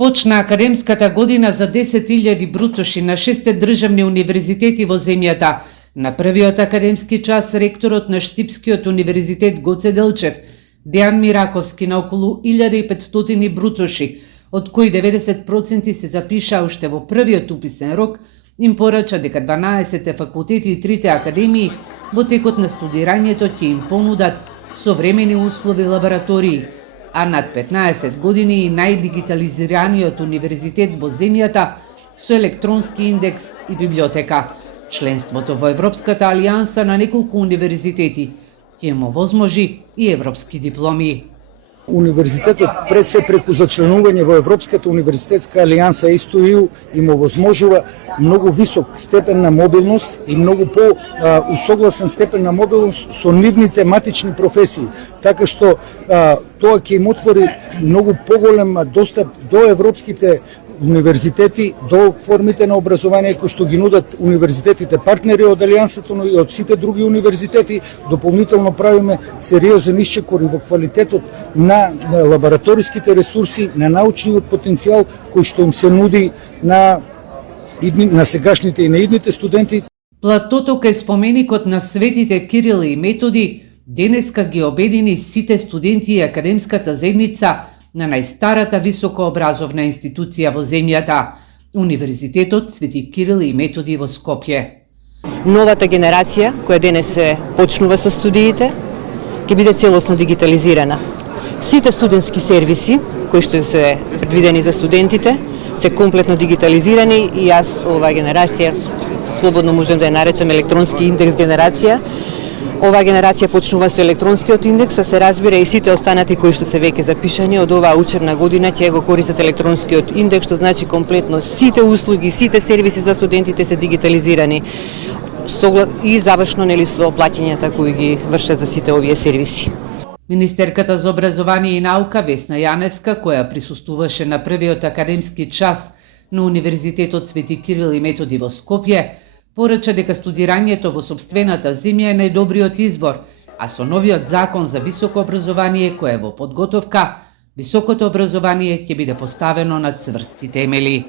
Почна академската година за 10.000 брутоши на 6 државни универзитети во земјата. На првиот академски час ректорот на Штипскиот универзитет Гоце Делчев, Дејан Мираковски, на околу 1500 брутоши, од кои 90% се запиша уште во првиот уписен рок, им порача дека 12 факултети и 3 академии во текот на студирањето ќе им понудат современи услови лаборатории, а над 15 години и најдигитализираниот универзитет во земјата со електронски индекс и библиотека. Членството во Европската алијанса на неколку универзитети ќе му возможи и европски дипломи. Универзитетот пред се преку зачленување во Европската универзитетска алијанса ИСТУ и му возможува многу висок степен на мобилност и многу по усогласен степен на мобилност со нивни тематични професии, така што тоа ќе им отвори многу поголем достап до европските универзитети, до формите на образование кои што ги нудат универзитетите партнери од алијансата, но и од сите други универзитети. Дополнително правиме сериозен исчекор и во квалитетот на лабораториските ресурси, на научниот потенцијал кој што им се нуди на сегашните и на идните студенти. Платото кај споменикот на светите Кирил и Методи денеска ги обедини сите студенти и академската заедница на најстарата високообразовна институција во земјата, Универзитетот Свети Кирил и Методи во Скопје. Новата генерација, која денес се почнува со студиите, ќе биде целосно дигитализирана. Сите студентски сервиси, кои што се предвидени за студентите, се комплетно дигитализирани и јас оваа генерација слободно можем да ја наречам електронски индекс генерација. Оваа генерација почнува со електронскиот индекс, а се разбира и сите останати кои што се веќе запишани од оваа учебна година ќе го користат електронскиот индекс, што значи комплетно сите услуги, сите сервиси за студентите се дигитализирани и завршно со плаќањата кои ги вршат за сите овие сервиси. Министерката за образование и наука Весна Јаневска, која присуствуваше на првиот академски час на Универзитетот Свети Кирил и Методи во Скопје, порача дека студирањето во сопствената земја е најдобриот избор, а со новиот закон за високо образование кој е во подготовка, високото образование ќе биде поставено на цврсти темели.